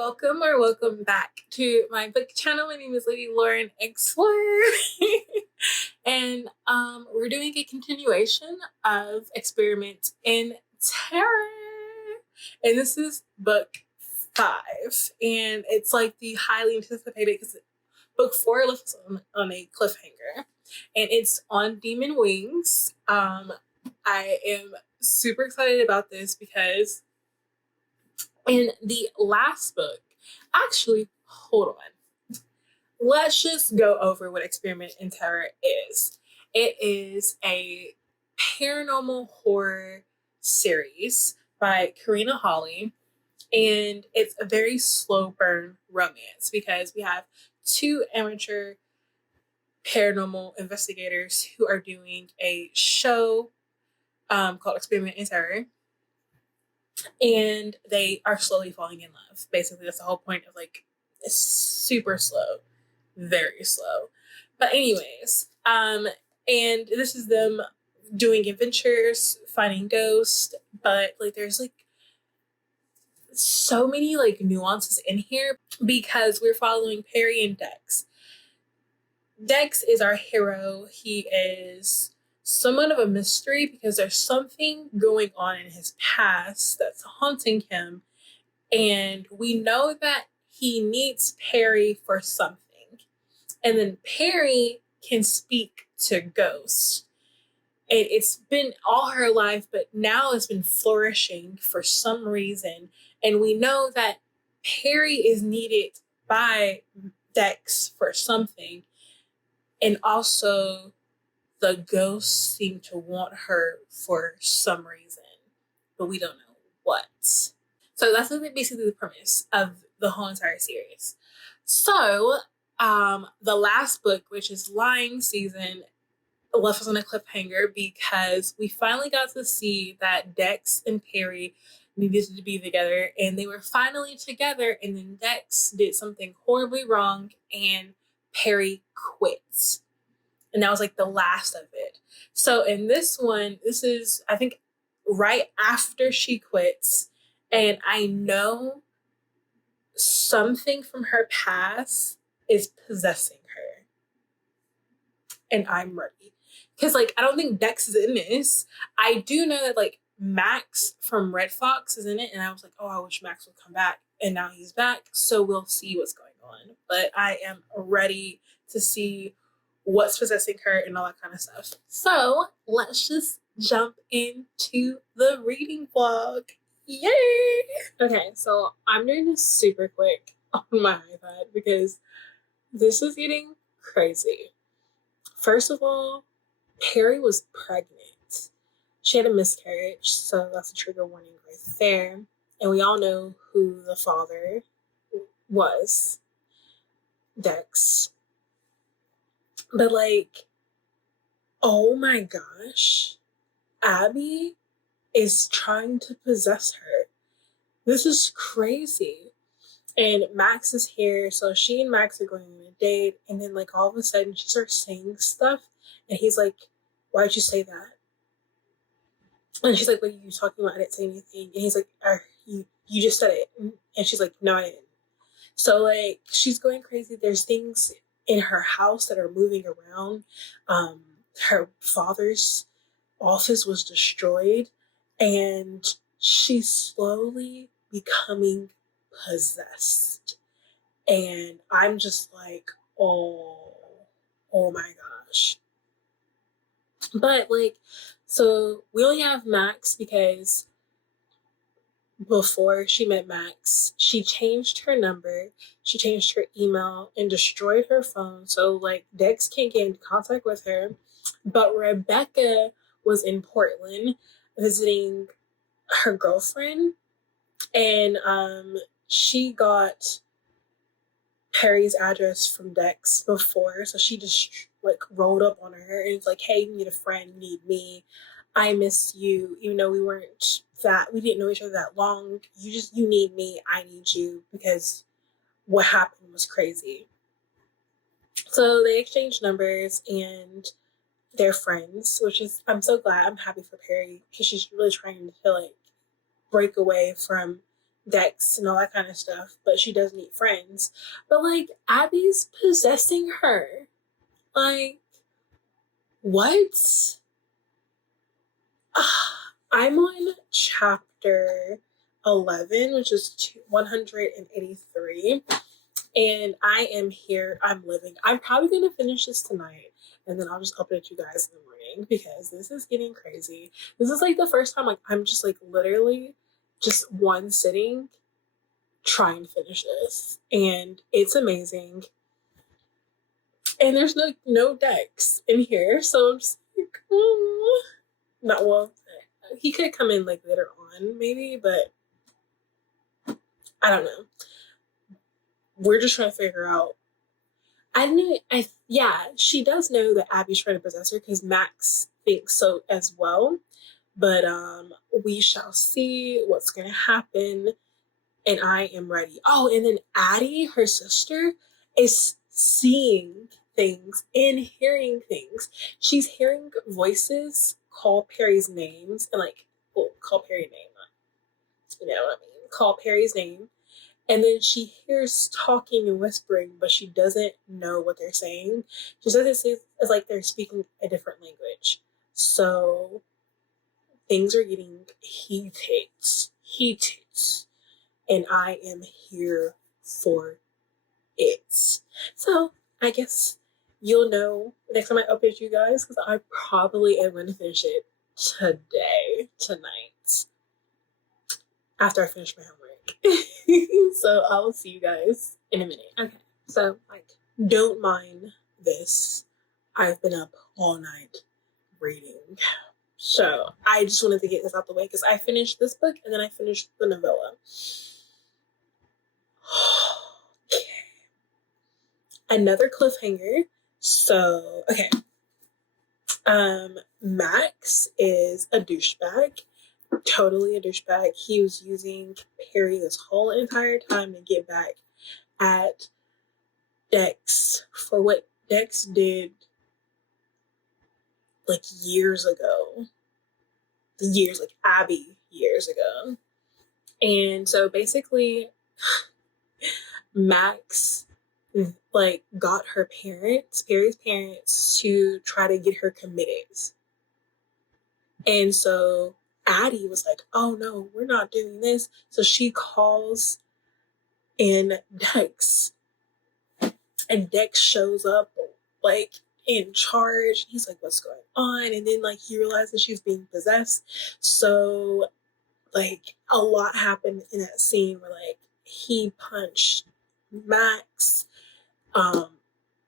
welcome or welcome back to my book channel. My name is Lady Lauren Explorer. And we're doing a continuation of Experiment in Terror. And this is book 5. And it's like the highly anticipated, because book 4 left us on a cliffhanger. And it's on Demon Wings. I am super excited about this because in the last book, actually, hold on. Let's just go over what Experiment in Terror is. It is a paranormal horror series by Karina Halle, and it's a very slow burn romance because we have 2 amateur paranormal investigators who are doing a show called Experiment in Terror. And they are slowly falling in love. Basically, that's the whole point of, like, it's super slow, very slow. But anyways, and this is them doing adventures, finding ghosts, but like there's like so many like nuances in here because we're following Perry and Dex. Dex is our hero. He is somewhat of a mystery because there's something going on in his past that's haunting him, and we know that he needs Perry for something, and then Perry can speak to ghosts, and it's been all her life, but now it's been flourishing for some reason, and we know that Perry is needed by Dex for something, and also the ghosts seem to want her for some reason, but we don't know what. So that's basically the premise of the whole entire series. So the last book, which is Lying Season, left us on a cliffhanger because we finally got to see that Dex and Perry needed to be together, and they were finally together, and then Dex did something horribly wrong and Perry quits. And that was like the last of it. So in this one, this is, I think, right after she quits. And I know something from her past is possessing her. And I'm ready. Because, like, I don't think Dex is in this. I do know that, like, Max from Red Fox is in it. And I was like, oh, I wish Max would come back. And now he's back. So we'll see what's going on. But I am ready to see what's possessing her and all that kind of stuff. So let's just jump into the reading vlog. Yay! Okay, so I'm doing this super quick on my iPad because this is getting crazy. First of all, Perry was pregnant. She had a miscarriage, so that's a trigger warning right there. And we all know who the father was, Dex. But, like, oh my gosh, Abby is trying to possess her. This is crazy. And Max is here, so she and Max are going on a date, and then, like, all of a sudden she starts saying stuff, and he's like, why'd you say that? And she's like, what are you talking about? I didn't say anything. And he's like, you just said it. And she's like, no, I didn't. So, like, she's going crazy. There's things in her house that are moving around. Her father's office was destroyed, and she's slowly becoming possessed. And I'm just like, oh my gosh. But, like, so we only have Max because before she met Max, she changed her number, she changed her email, and destroyed her phone. So, like, Dex can't get in contact with her. But Rebecca was in Portland visiting her girlfriend, and she got Perry's address from Dex before, so she just, like, rolled up on her and was like, hey, you need a friend, you need me, I miss you, even though we didn't know each other that long. You need me, I need you, because what happened was crazy. So they exchanged numbers and they're friends, which is, I'm so glad, I'm happy for Perry, because she's really trying to, like, break away from Dex and all that kind of stuff, but she does meet friends. But like Abby's possessing her. Like, what? I'm on chapter 11, which is 183. And I am here. I'm living. I'm probably going to finish this tonight. And then I'll just update you guys in the morning because this is getting crazy. This is like the first time like I'm just like literally just one sitting trying to finish this. And it's amazing. And there's no Dex in here. So I'm just like, not well. He could come in like later on, maybe, but I don't know. We're just trying to figure out. Yeah, she does know that Abby's trying to possess her because Max thinks so as well. But we shall see what's gonna happen, and I am ready. Oh, and then Addie, her sister, is seeing things and hearing things. She's hearing voices call Perry's names and call Perry's name. You know what I mean? Call Perry's name. And then she hears talking and whispering, but she doesn't know what they're saying. She says it's like they're speaking a different language. So things are getting heated. And I am here for it. So I guess you'll know next time I update you guys because I probably am going to finish it tonight, after I finish my homework. So I'll see you guys in a minute. Okay, so don't mind this. I've been up all night reading. So I just wanted to get this out the way because I finished this book and then I finished the novella. Okay. Another cliffhanger. So, okay. Max is a douchebag. Totally a douchebag. He was using Perry this whole entire time to get back at Dex for what Dex did like years ago. Like Abby years ago. And so basically Max like got her parents, Perry's parents, to try to get her committed. And so Addie was like, oh no, we're not doing this. So she calls in Dex. And Dex shows up like in charge. He's like, what's going on? And then like he realizes she's being possessed. So like a lot happened in that scene where like he punched Max.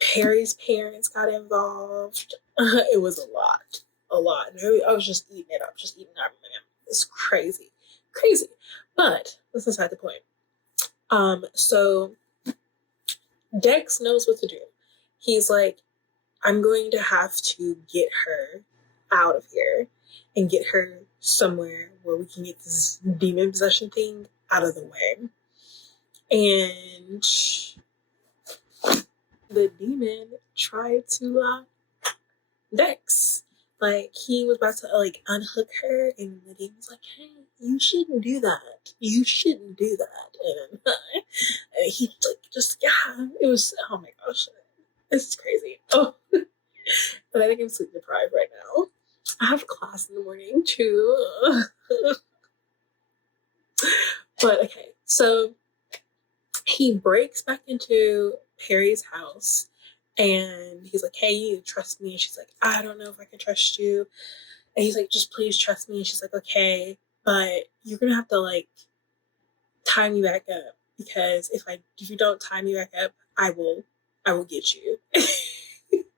Perry's parents got involved. It was a lot. I was just eating it up, man. It's crazy. But that's beside the point. So Dex knows what to do. He's like, I'm going to have to get her out of here and get her somewhere where we can get this demon possession thing out of the way. And the demon tried to Dex. Like he was about to like unhook her, and the demon was like, "Hey, you shouldn't do that. And he like just it was, oh my gosh, this is crazy. Oh, but I think I'm sleep deprived right now. I have class in the morning too. But okay, so he breaks back into Perry's house and he's like, hey, you need to trust me. And she's like, I don't know if I can trust you. And he's like, just please trust me. And she's like, okay, but you're gonna have to like tie me back up, because if you don't tie me back up, I will get you.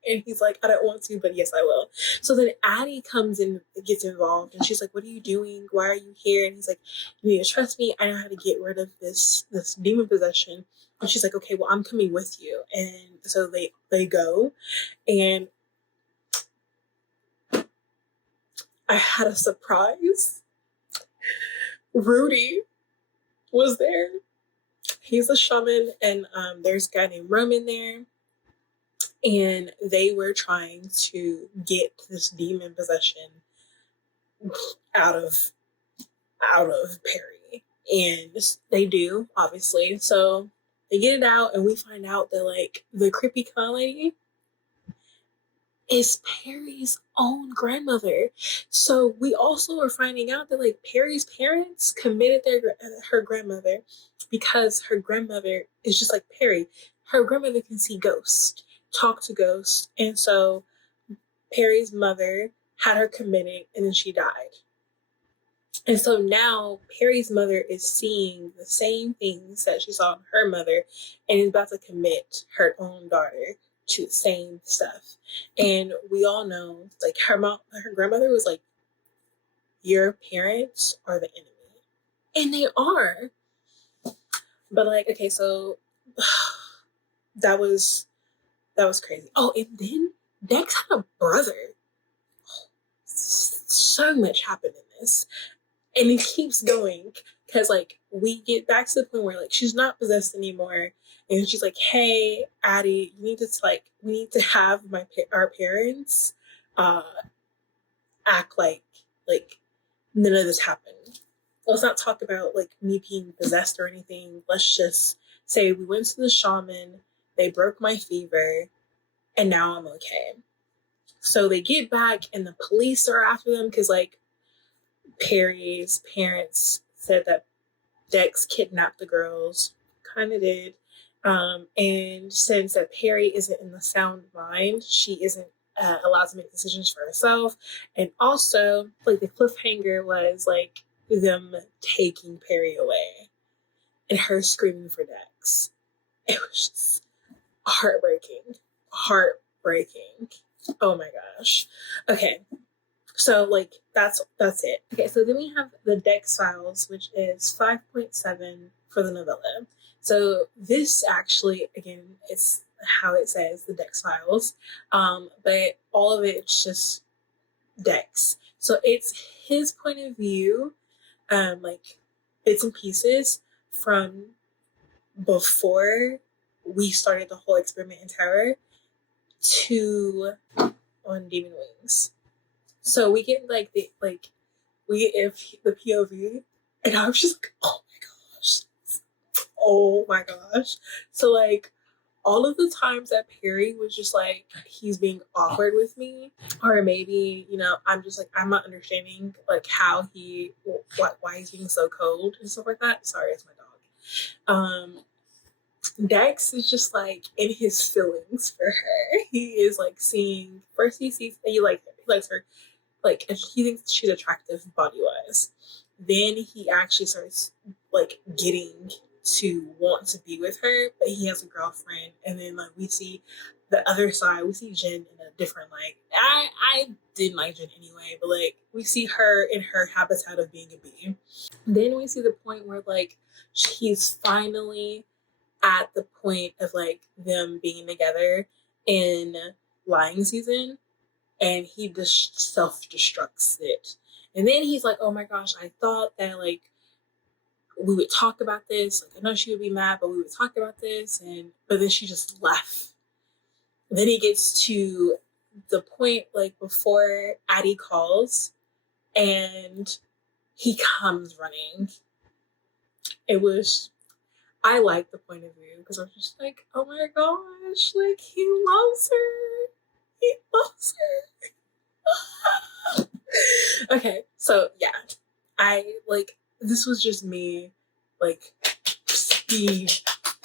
And he's like, I don't want to, but yes, I will. So then Addie comes and gets involved, and she's like, what are you doing? Why are you here? And he's like, you need to trust me. I know how to get rid of this demon possession. And she's like, okay, well, I'm coming with you. And so they go, and I had a surprise. Rudy was there. He's a shaman, and there's a guy named Roman there. And they were trying to get this demon possession out of Perry. And they do, obviously. So they get it out, and we find out that, like, the creepy con lady is Perry's own grandmother. So we also are finding out that, like, Perry's parents committed her grandmother because her grandmother is just like Perry. Her grandmother can see ghosts, talk to ghosts, and so Perry's mother had her committed, and then she died. And so now Perry's mother is seeing the same things that she saw in her mother, and is about to commit her own daughter to the same stuff. And we all know, like, her grandmother was like, your parents are the enemy. And they are. But, like, okay, so that was crazy. Oh, and then Dex had a brother. So much happened in this. And it keeps going because, like, we get back to the point where, like, she's not possessed anymore, and she's like, "Hey, Addie, we need to have our parents act like none of this happened. Let's not talk about, like, me being possessed or anything. Let's just say we went to the shaman, they broke my fever, and now I'm okay." So they get back, and the police are after them because, like, Perry's parents said that Dex kidnapped the girls, kind of did. And since that Perry isn't in the sound mind, she isn't allowed to make decisions for herself. And also, like, the cliffhanger was, like, them taking Perry away and her screaming for Dex. It was just heartbreaking. Heartbreaking. Oh my gosh. Okay. So, like, that's it. Okay, so then we have the Dex-Files, which is 5.7 for the novella. So this actually, again, it's how it says, the Dex-Files. But all of it's just Dex. So it's his point of view, like, bits and pieces from before we started the whole experiment in terror to on Demon Wings. So we get, like, the POV, and I was just like, oh my gosh. So, like, all of the times that Perry was just like, he's being awkward with me, or maybe, you know, I'm just like, I'm not understanding, like, how why he's being so cold and stuff like that. Sorry, it's my dog. Dex is just, like, in his feelings for her. He is, like, he likes her. Like, he thinks she's attractive body-wise. Then he actually starts, like, getting to want to be with her, but he has a girlfriend. And then, like, we see the other side. We see Jen in a different, like, I didn't like Jen anyway, but, like, we see her in her habitat of being a bee. Then we see the point where, like, he's finally at the point of, like, them being together in lying season, and he just self-destructs it. And then he's like, oh my gosh, I thought that, like, we would talk about this. Like, I know she would be mad, but we would talk about this. But then she just left. Then he gets to the point, like, before Addie calls, and he comes running. I like the point of view, because I was just like, oh my gosh, like, he loves her. He loves her. Okay, so yeah, this was just me, like, speed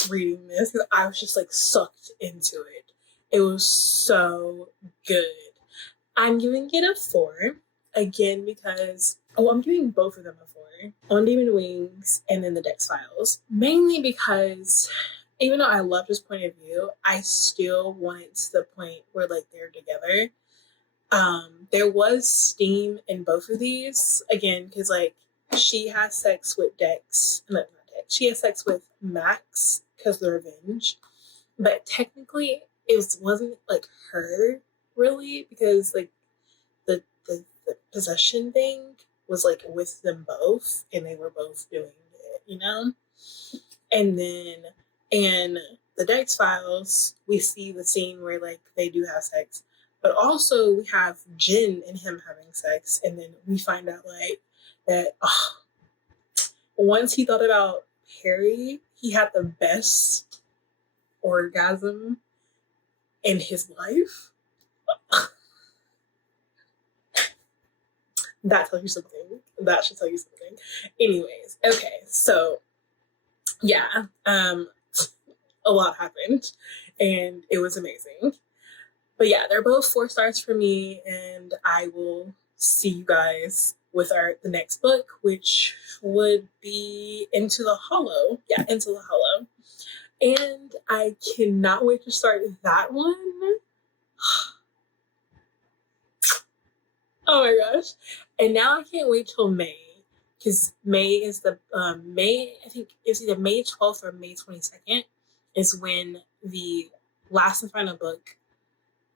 reading this, because I was just, like, sucked into it. It was so good. I'm giving it a 4, again, because, I'm giving both of them a 4. On Demon Wings and then the Dex-Files. Mainly because, even though I loved his point of view, I still wanted to the point where, like, they're together. There was steam in both of these, again, because, like, she has sex with she has sex with Max because of the revenge, but technically it wasn't, like, her, really, because, like, the possession thing was, like, with them both, and they were both doing it, you know? And then in the Dex-Files, we see the scene where, like, they do have sex, but also we have Jen and him having sex, and then we find out, like, that once he thought about Perry, he had the best orgasm in his life. That tells you something. That should tell you something. Anyways, okay, so yeah, a lot happened and it was amazing. But yeah, they're both 4 stars for me, and I will see you guys with the next book, which would be Into the Hollow. Yeah, Into the Hollow. And I cannot wait to start that one. Oh my gosh. And now I can't wait till May, because May is the I think it's either May 12th or May 22nd is when the last and final book,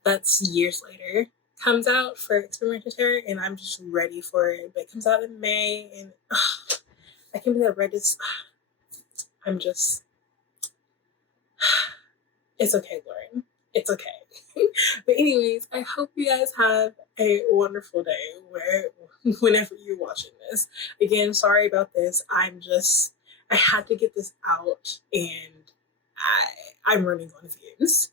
that's years later, comes out for Experimental Terror, and I'm just ready for it. But it comes out in May, and I can't believe I read this. I'm just, it's okay, Lauren. It's okay. But anyways, I hope you guys have a wonderful day whenever you're watching this. Again, sorry about this. I had to get this out, and I'm running on fumes.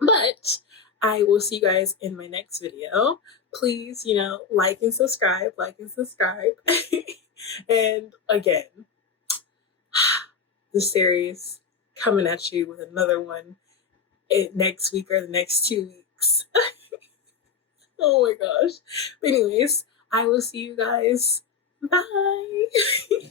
But I will see you guys in my next video. Please, like and subscribe. And again, the series coming at you with another one next week or the next 2 weeks. Oh my gosh. But anyways, I will see you guys. Bye.